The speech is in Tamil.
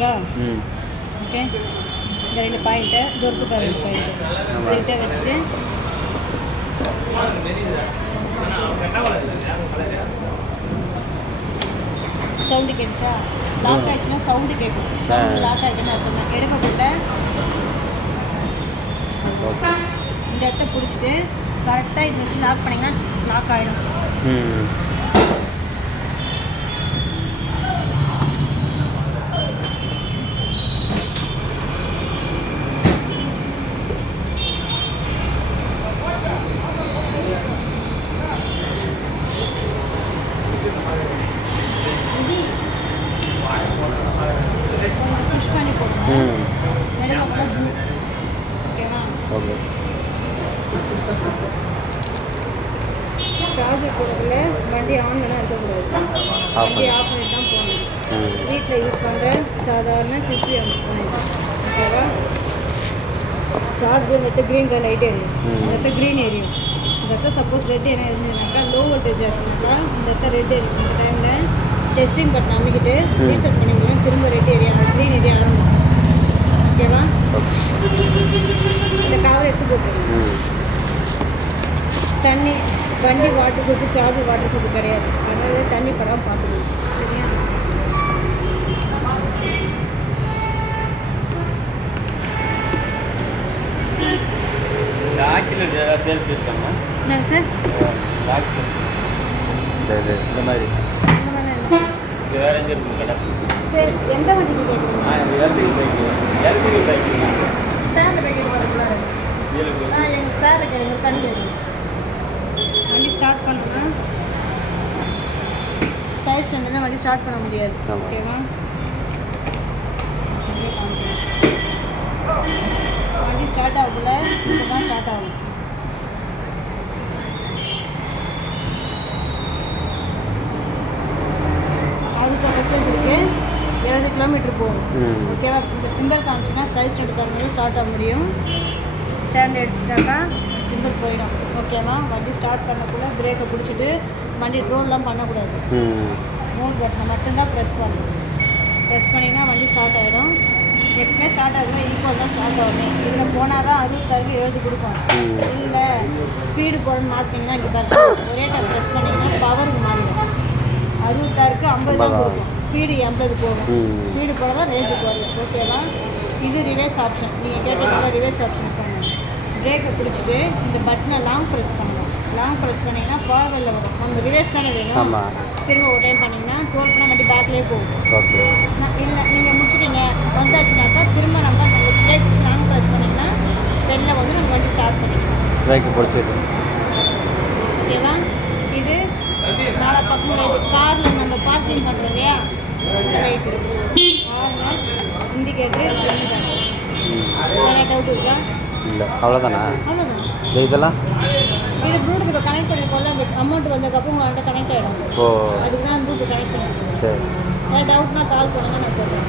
இருக்கா ஓகே இந்த 2 பாயிண்ட்டு தூரத்து பாரு 2 பாயிண்ட்டு ரைட்டாக வச்சுட்டு சவுண்டு கேட்டுச்சா லாக் ஆயிடுச்சுன்னா சவுண்டு கேட்கும் சவுண்டு லாக் ஆகிடுன்னு அர்த்தம் எடுக்கக்குள்ள இந்த இடத்த பிடிச்சிட்டு கரெக்டாக இது வச்சு லாக் பண்ணிங்கன்னா லாக் ஆகிடும் புஷ் பண்ணி போடுங்க ஓகேவா ஓகே சார்ஜர் போடுறதுல வண்டி ஆன் பண்ணால் இருக்கக்கூடாது வண்டி ஆஃப் பண்ணிட்டு தான் போகணும் வீட்டில் யூஸ் பண்ணுற சாதாரண 50 amps தான் இது ஓகேவா சார்ஜ் இந்த இடத்த க்ரீன் கலர் லைட் எரியும் இந்த இடத்த க்ரீன் எரியும் இந்த இடத்த சப்போஸ் ரெட் என்ன இருந்ததுனாக்கா லோ வோல்டேஜ் ஆச்சுனாக்கா இந்த இடத்த ரெட் எரியும் இந்த டைமில் டெஸ்டிங் பட்டன் அமைக்கிட்டு ரீசெட் பண்ணிக்கலாம் திரும்ப ரெட் ஏரியா க்ரீன் ஏரியா ஆரம்பிச்சு ஓகேவா இந்த கவர் எடுத்து போட்டுருங்க தண்ணி வண்டி water proof charger water proof கிடையாது அதனால தண்ணி படாமல் பார்த்துக்கணும் சரியா என்னங்க சார் இந்த மாதிரி வேற எங்கே இருக்கும் கடை சரி எந்த வண்டிக்கு கேட்குறீங்க ஸ்பேர் பேக்கெட் வரக்குள்ள எங்கள் ஸ்பேர் பேக்கெட் தண்ணி வேணும் வண்டி ஸ்டார்ட் பண்ணணும் சைஸ் ரெண்டு தான் வண்டி ஸ்டார்ட் பண்ண முடியாது ஓகேவா வண்டி ஸ்டார்ட் ஆகக்குள்ள இப்போ தான் ஸ்டார்ட் ஆகும் 60% இருக்குது 70 கிலோமீட்டர் போகும் ஓகேவா இந்த சிம்பிள் காமிச்சுன்னா சைஸ் எடுத்தாங்க ஸ்டார்ட் ஆக முடியும் ஸ்டாண்ட் எடுத்தாக்கா சிம்பிள் போயிடும் ஓகேவா வண்டி ஸ்டார்ட் பண்ணக்குள்ளே பிரேக்கை பிடிச்சிட்டு வண்டி ட்ரோன்லாம் பண்ணக்கூடாது மோட் பட்டனை மட்டும்தான் ப்ரெஸ் பண்ணணும் ப்ரெஸ் பண்ணிங்கன்னா வண்டி ஸ்டார்ட் ஆகிடும் எப்பவுமே ஸ்டார்ட் ஆகுதுன்னா ஈக்குவல் தான் ஸ்டார்ட் ஆகும் இதில் போனால் தான் 60 70 கொடுக்கும் இல்லை ஸ்பீடு போகிறன்னு மாற்றிங்கன்னா இங்கே பாருங்க ஒரே டைம் ப்ரெஸ் பண்ணிங்கன்னா பவருக்கு மாறிடும் 60 50 தான் கொடுக்கும் ஸ்பீடு 80 போகும் ஸ்பீடு போட தான் ரேஞ்சு போகும் ஓகேவா இது ரிவர்ஸ் ஆப்ஷன் நீங்கள் கேட்டீங்கன்னா ரிவர்ஸ் ஆப்ஷன் பண்ணணும் பிரேக்கை பிடிச்சிட்டு இந்த பட்டனை லாங் ப்ரெஸ் பண்ணணும் லாங் ப்ரெஸ் பண்ணிங்கன்னா ஃபார்வர்டில் வரும் நம்ம ரிவர்ஸ் தானே வேணும் திரும்ப ஒரு டைம் பண்ணிங்கன்னா டோல் பண்ணால் வண்டி பேக்லேயே போகும் இல்லை நீங்கள் முடிச்சுட்டீங்க வந்தாச்சுனாக்கா திரும்ப நம்ம பிரேக் பிடிச்சி லாங் ப்ரெஸ் பண்ணிங்கன்னா வெளில வந்து நம்ம வண்டி ஸ்டார்ட் பண்ணிக்கலாம் பிரேக்கு பிடிச்சிட்டு ஓகேவா இது நாலா பக்கம் லைட்டு காரில் நம்ம பார்க்கிங் பண்ணுறோம் இல்லையா அந்த லைட்டு காரில் இண்டிகேட்டர் வேறு டவுட் இருக்கா இல்லை அவ்வளோதானா அவ்வளோதான் இதெல்லாம் இது ப்ளூடூத்தில் கனெக்ட் பண்ணிக்கொள்ள அந்த அமௌண்ட் வந்ததுக்கப்புறம் உங்கள்கிட்ட கனெக்ட் ஆகிடும் ஓ அதுக்கு தான் ப்ளூடூத் கனெக்ட் பண்ணிக்கணும் சரி வேறு டவுட்னா கால் பண்ணுங்க நான் சொல்கிறேன்